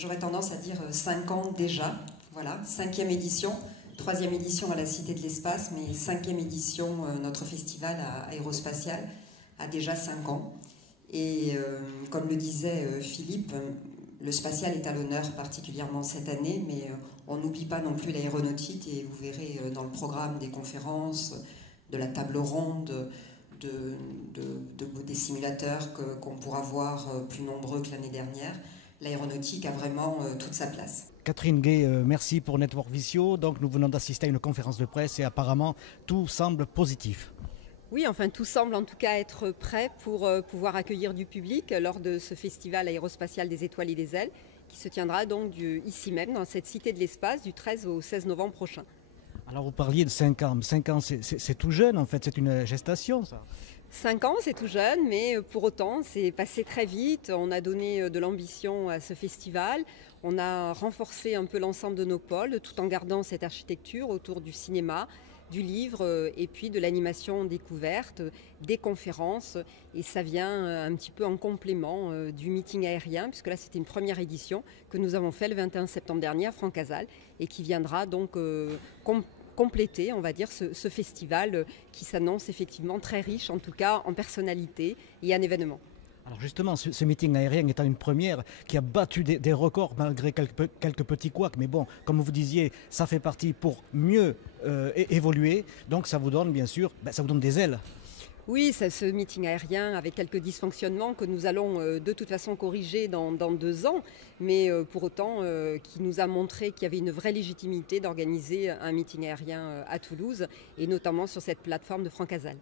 j'aurais tendance à dire 5 ans déjà. Voilà, 5e édition, 3e édition à la Cité de l'Espace, mais 5e édition, notre festival aérospatial a déjà 5 ans. Et comme le disait Philippe, le spatial est à l'honneur particulièrement cette année, mais on n'oublie pas non plus l'aéronautique et vous verrez dans le programme des conférences, de la table ronde, des simulateurs qu'on pourra voir plus nombreux que l'année dernière. L'aéronautique a vraiment toute sa place. Catherine Gay, merci pour Network Visio. Donc nous venons d'assister à une conférence de presse et apparemment tout semble positif. Oui, enfin tout semble en tout cas être prêt pour pouvoir accueillir du public lors de ce festival aérospatial des étoiles et des ailes qui se tiendra donc ici même dans cette Cité de l'Espace du 13 au 16 novembre prochain. Alors vous parliez de 5 ans. 5 ans c'est tout jeune en fait, c'est une gestation ça. 5 ans, c'est tout jeune, mais pour autant, c'est passé très vite. On a donné de l'ambition à ce festival. On a renforcé un peu l'ensemble de nos pôles, tout en gardant cette architecture autour du cinéma, du livre et puis de l'animation découverte, des conférences. Et ça vient un petit peu en complément du meeting aérien, puisque là, c'était une première édition que nous avons fait le 21 septembre dernier à Francazal et qui viendra donc compléter, on va dire, ce festival qui s'annonce effectivement très riche, en tout cas en personnalité et en événements. Alors justement, ce meeting aérien étant une première qui a battu des records malgré quelques petits couacs, mais bon, comme vous disiez, ça fait partie pour mieux évoluer, donc ça vous donne bien sûr, ça vous donne des ailes. Oui, c'est ce meeting aérien avec quelques dysfonctionnements que nous allons de toute façon corriger dans 2 ans, mais pour autant qui nous a montré qu'il y avait une vraie légitimité d'organiser un meeting aérien à Toulouse et notamment sur cette plateforme de Francazal.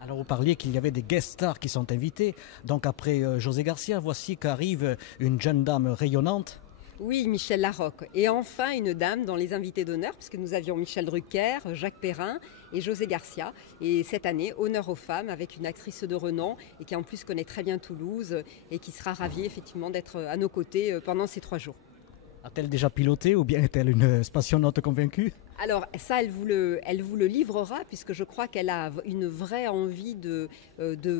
Alors vous parliez qu'il y avait des guest stars qui sont invités, donc après José Garcia, voici qu'arrive une jeune dame rayonnante. Oui, Michel Larocque. Et enfin, une dame dans les invités d'honneur, puisque nous avions Michel Drucker, Jacques Perrin et José Garcia. Et cette année, honneur aux femmes avec une actrice de renom et qui en plus connaît très bien Toulouse et qui sera ravie effectivement d'être à nos côtés pendant ces 3 jours. A-t-elle déjà piloté ou bien est-elle une spationaute convaincue? Alors ça, elle vous le livrera puisque je crois qu'elle a une vraie envie de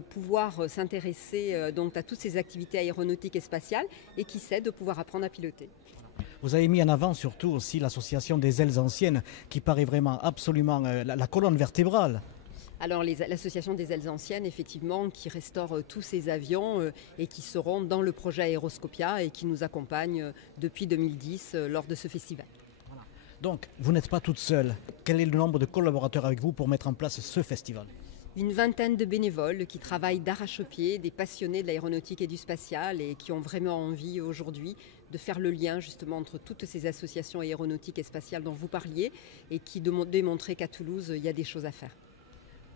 pouvoir s'intéresser donc à toutes ces activités aéronautiques et spatiales et qui sait de pouvoir apprendre à piloter. Vous avez mis en avant surtout aussi l'association des ailes anciennes qui paraît vraiment absolument la colonne vertébrale. Alors l'association des ailes anciennes, effectivement, qui restaure tous ces avions et qui seront dans le projet Aéroscopia et qui nous accompagnent depuis 2010 lors de ce festival. Voilà. Donc, vous n'êtes pas toute seule. Quel est le nombre de collaborateurs avec vous pour mettre en place ce festival? Une vingtaine de bénévoles qui travaillent d'arrache-pied, des passionnés de l'aéronautique et du spatial et qui ont vraiment envie aujourd'hui de faire le lien justement entre toutes ces associations aéronautiques et spatiales dont vous parliez et qui démontraient qu'à Toulouse, il y a des choses à faire.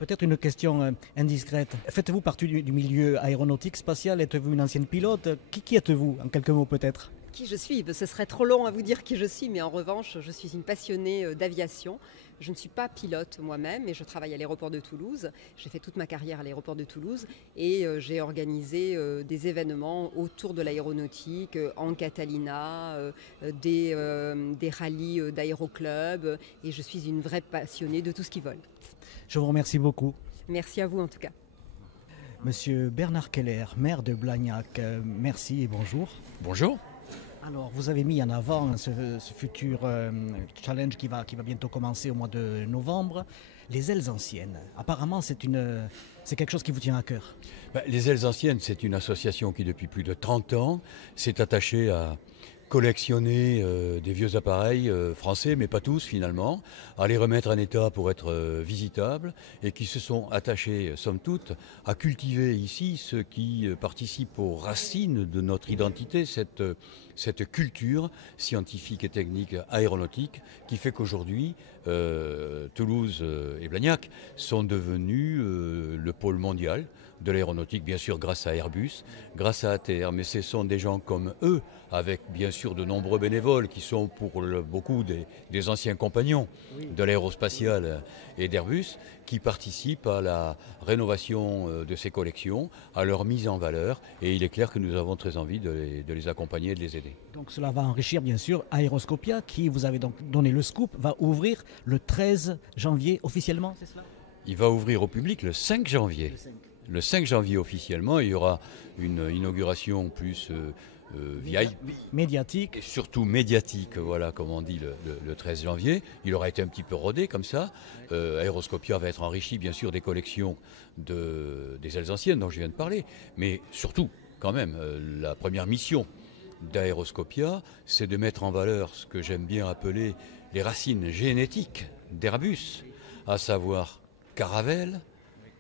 Peut-être une question indiscrète. Faites-vous partie du milieu aéronautique spatial? Êtes-vous une ancienne pilote? Qui êtes-vous, en quelques mots peut-être? Qui je suis? Ce serait trop long à vous dire qui je suis, mais en revanche, je suis une passionnée d'aviation. Je ne suis pas pilote moi-même, mais je travaille à l'aéroport de Toulouse. J'ai fait toute ma carrière à l'aéroport de Toulouse et j'ai organisé des événements autour de l'aéronautique, en Catalina, des rallyes d'aéroclub et je suis une vraie passionnée de tout ce qui vole. Je vous remercie beaucoup. Merci à vous en tout cas. Monsieur Bernard Keller, maire de Blagnac, merci et bonjour. Bonjour. Alors, vous avez mis en avant ce futur challenge qui va bientôt commencer au mois de novembre, les ailes anciennes. Apparemment, c'est quelque chose qui vous tient à cœur. Les ailes anciennes, c'est une association qui, depuis plus de 30 ans, s'est attachée à collectionner des vieux appareils français, mais pas tous finalement, à les remettre en état pour être visitables et qui se sont attachés, somme toute, à cultiver ici ce qui participe aux racines de notre identité, cette culture scientifique et technique aéronautique qui fait qu'aujourd'hui, Toulouse et Blagnac sont devenus le pôle mondial de l'aéronautique, bien sûr grâce à Airbus, grâce à ATR, mais ce sont des gens comme eux, avec bien sûr de nombreux bénévoles qui sont pour beaucoup des anciens compagnons de l'aérospatial et d'Airbus, qui participent à la rénovation de ces collections, à leur mise en valeur, et il est clair que nous avons très envie de les accompagner et de les aider. Donc cela va enrichir bien sûr Aéroscopia, qui vous avez donc donné le scoop, va ouvrir le 13 janvier officiellement, c'est cela? Il va ouvrir au public le 5 janvier. Le 5 janvier officiellement, il y aura une inauguration plus médiatique. Et surtout médiatique, voilà, comme on dit le 13 janvier. Il aura été un petit peu rodé comme ça. Aéroscopia va être enrichi, bien sûr, des collections des ailes anciennes dont je viens de parler. Mais surtout, quand même, la première mission d'Aéroscopia, c'est de mettre en valeur ce que j'aime bien appeler les racines génétiques d'Airbus, à savoir Caravelle,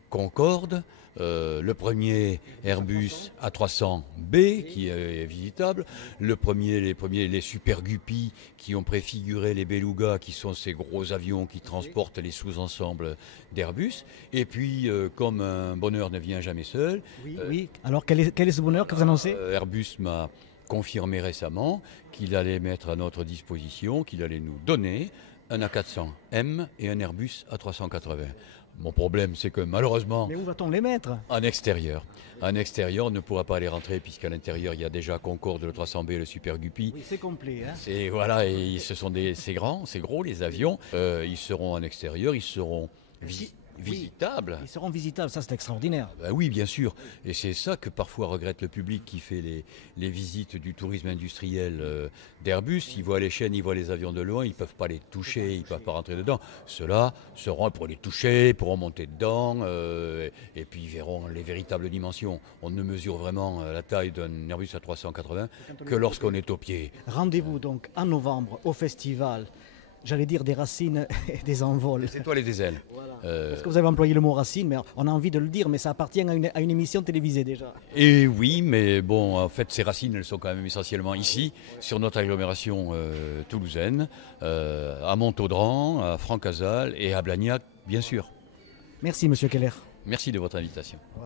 Concorde, le premier Airbus A300B qui est visitable, les Super Guppy qui ont préfiguré les Beluga qui sont ces gros avions qui transportent les sous-ensembles d'Airbus. Et puis, comme un bonheur ne vient jamais seul, oui. Alors quel est ce bonheur que vous annoncez? Airbus m'a confirmé récemment qu'il allait mettre à notre disposition, qu'il allait nous donner un A400M et un Airbus A380. Mon problème, c'est que malheureusement... Mais où va-t-on les mettre? En extérieur. En extérieur, on ne pourra pas les rentrer puisqu'à l'intérieur, il y a déjà Concorde, le 300B et le Super Guppy. Oui, c'est complet. Hein. C'est grand, c'est gros les avions. Ils seront en extérieur, ils seront visitables. Ils seront visitables, ça c'est extraordinaire. Ben oui, bien sûr. Et c'est ça que parfois regrette le public qui fait les visites du tourisme industriel d'Airbus. Ils voient les chaînes, ils voient les avions de loin, ils ne peuvent pas les toucher, ils ne peuvent pas rentrer dedans. Ceux-là seront pour les toucher, pourront monter dedans, et puis ils verront les véritables dimensions. On ne mesure vraiment la taille d'un Airbus A380 que lorsqu'on est au pied. Rendez-vous donc en novembre au festival. J'allais dire des racines et des envols. Des étoiles et des ailes. Voilà. Parce que vous avez employé le mot racine, mais on a envie de le dire, mais ça appartient à une émission télévisée déjà. Et oui, mais bon, en fait, ces racines, elles sont quand même essentiellement ici, sur notre agglomération toulousaine, à Montaudran, à Francazal et à Blagnac, bien sûr. Merci, Monsieur Keller. Merci de votre invitation. Voilà.